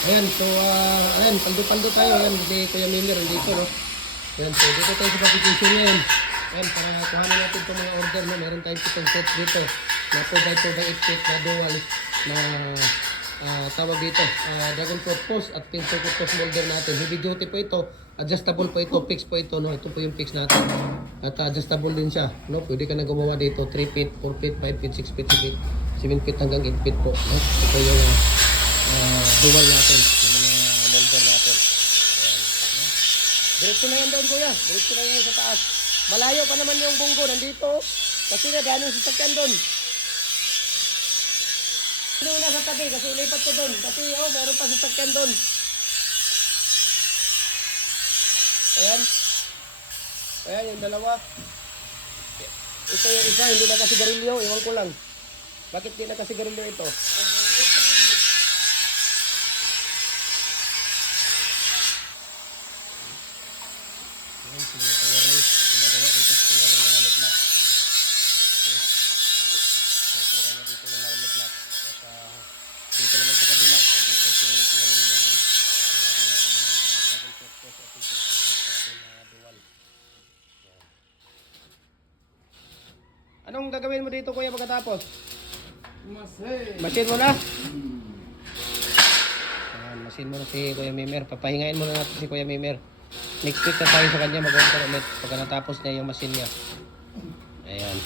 Ayan, so, ayan, paldo-paldo tayo. Ayan, hindi Kuya Mimir, dito, no? Ayan, so, dito tayo sa packaging ngayon. Ayan, para kuhanin natin itong mga order, no? Meron tayong pitong sets dito. Na 2x2x8 feet na dual na tawag dito, Dragon Fruit Post at Pink Fruit Post molder natin. Heavy duty po ito, adjustable po ito, fix po ito, no? Ito po yung fix natin. At adjustable din siya, no? Pwede ka na gumawa dito, 3 feet, 4 feet, 5 feet, 6 feet, 7 feet, 7 feet hanggang 8 feet po, no? Ito yung dual natin, yung mga molder natin. Ayan, no? Diretso na yan doon, kuya. Diretso na yan sa taas. Malayo pa naman yung bunggo, nandito. Kasi na, gano'ng sasakyan doon. Ano na sa tabi kasi ilipat ko doon. Kasi meron pa sasakyan doon. Ayan. Ayan yung dalawa. Ito yung isa, hindi na kasi garilyo. Iwan ko lang. Bakit hindi na kasi garilyo ito? Ayan, si Kuya Ray. Gumagawa dito si Kuya Ray ng hollow block. Okay. So, tira na dito ng hollow block. At dito naman sa kabila, dito si Kuya Ray na, no? Gumagawa ng Dragon Fruit Post at Pink Fruit Post sa ating dual. Ayan. Anong gagawin mo dito, kuya, pagkatapos? Masin mo na? Ayan, masin mo na si Kuya Mimir. Papahingain mo na natin si Kuya Mimir. Next week na tayo sa kanya mag-order ulit pagka natapos niya yung masin niya. Ayan.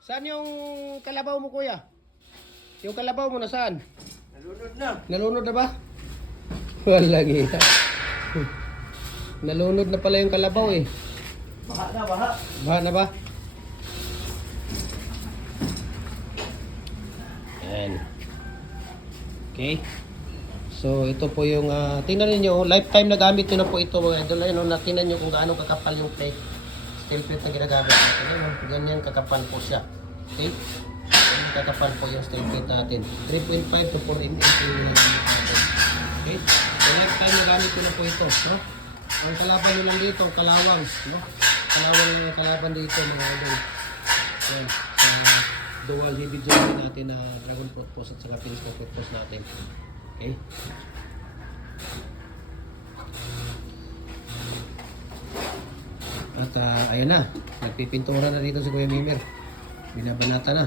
Saan yung kalabaw mo, kuya? Yung kalabaw mo nasaan? Nalunod na. Nalunod na ba? Wala gina. Nalunod na pala yung kalabaw eh. Baha na, baha. Baha na ba? Ayan. Okay. So ito po yung tingnan niyo, lifetime na gamit niyo na po ito mga idol. Ayun, tingnan niyo kung gaano kakapal yung plate. Steel plate na ginagamit natin. Ayun, ganyan kakapal po siya. Okay? Ganyan kakapal po yung steel plate natin. 3.5 to 4 mm yung natin. Okay? So lifetime na gamit ko na po ito. No? Ang kalaban nyo lang dito, kalawang. No? Kalaban dito mga idol. Ayan. Dual heavy duty natin na Dragon Fruit Post at saka Pink Fruit Post natin. Okay? At ayun na, nagpipintura na dito si Kuya Mimir. Binabanata na.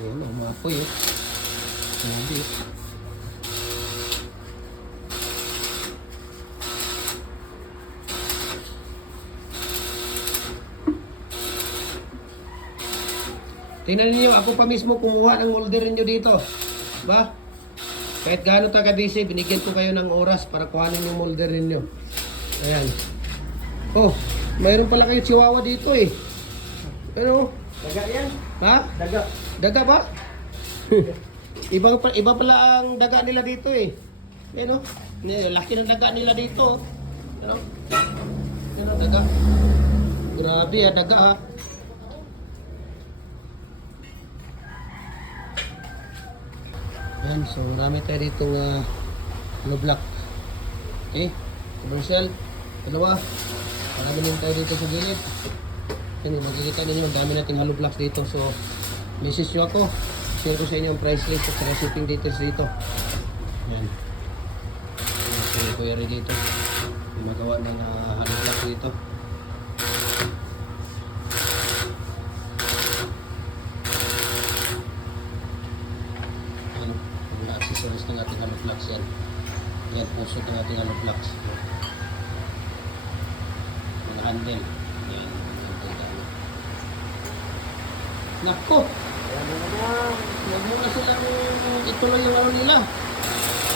Ayun, umapoy eh. Hindi. Tingnan niyo, ako pa mismo kumuha ng molder niyo dito. Ba? Kahit gaano taga-busy, binigyan ko kayo ng oras para kuhanin yung molder ninyo. Ayan. Oh, mayroon pala kayo chihuahua dito eh. Ano? Daga yan. Ha? Daga. Daga ba? Iba pala ang daga nila dito eh. Ano? Laki ng daga nila dito. Ano? Ano daga? Grabe ah, daga ah. Ayan, so marami tayo ditong block. Okay, commercial, dalawa. Marami din tayo dito sa gilid. Ayan, makikita ninyo, ang dami nating hollow blocks dito. So, message nyo ako. Share ko sa inyo ang price list at saka shipping details dito. Ayan. So, Kuya Ray dito. Gumagawa ng hollow block dito. Accessories ng ating hollow blocks yan. Yan, puso ng ating hollow blocks. Mga handle. Yan, nako! Huwag mo na silang ituloy yung ano nila.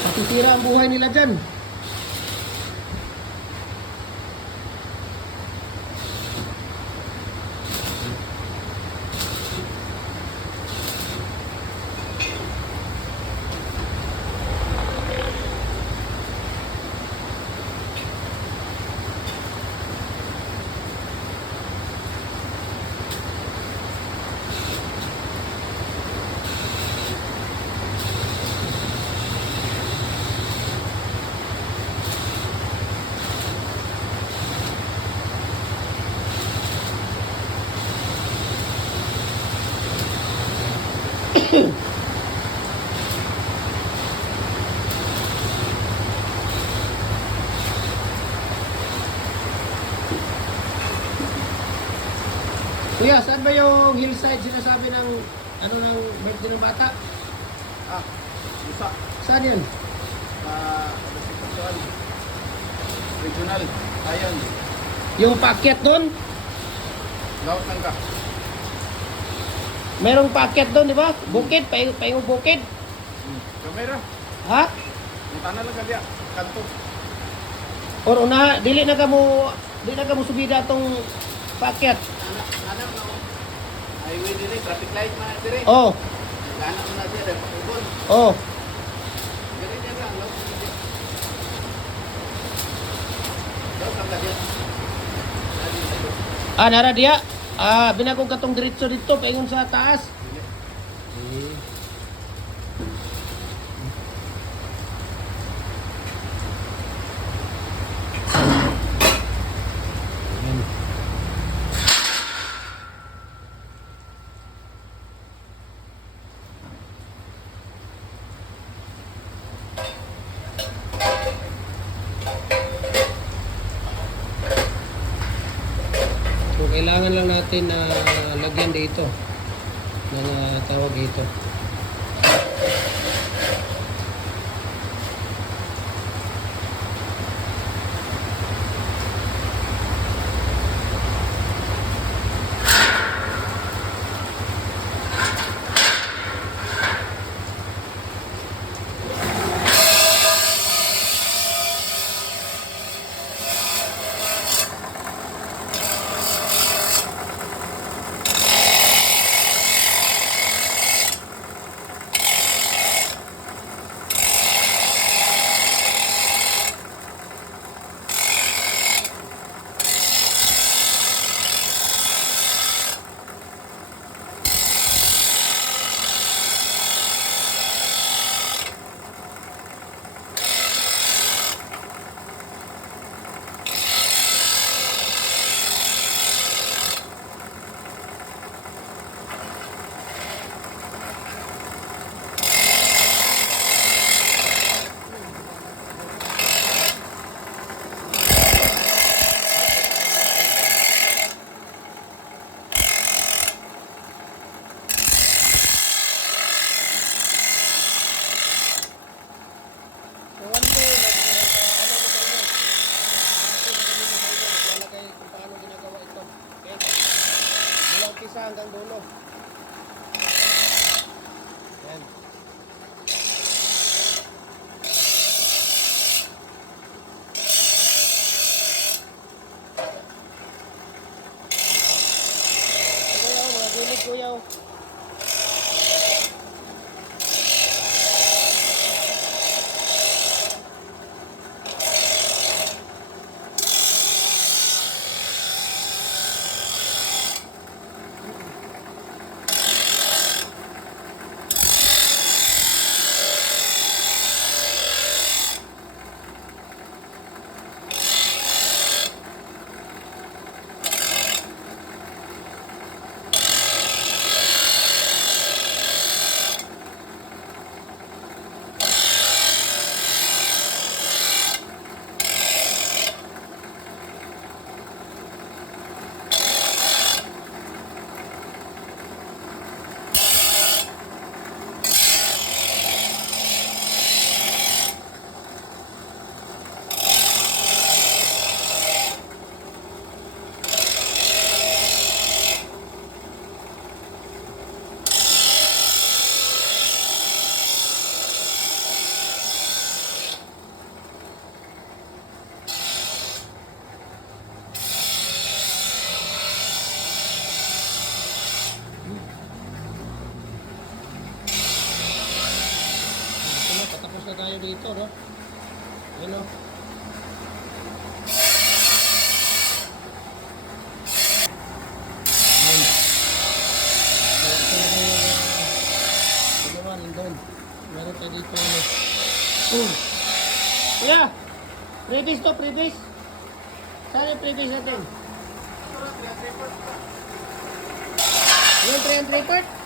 Matitira ang buhay nila dyan. Kuya, saan ba yung hillside sinasabi ng ano ng birthday ng bata? Ah, isa. Saan yun? Constitution. Regional. Ayan. Yung paakyat doon? Laut lang ka. Merong paakyat doon, di ba? Bukid, paingong bukid. Kamera. Ha? Yung tanah lang ka diya. Kanto. Or una, dili na ka mo subida tong paakyat. Anak no. Highway dire, traffic light man dire. Oh, Anak mo na diya dahil pakubon. oh. Ganyan lang. Laut lang ka diya. Laut lang ka diya. Nara diya. Binagong katong diretso dito, paingon sa taas. So, kailangan lang natin na lagyan dito ng tawag dito. So one day, naglalagay kung paano ginagawa ito. Okay? Mula umpisa hanggang dulo. Yan. Kuya, mga gilid kuya. Patapos na tayo dito, no? Ayun, no? Ayun. So, ito na yung ginawa nandun. Meron tayo dito, ano? Kuya! Previous to, previous! Saan yung previous natin? Yung 3 and 3 part?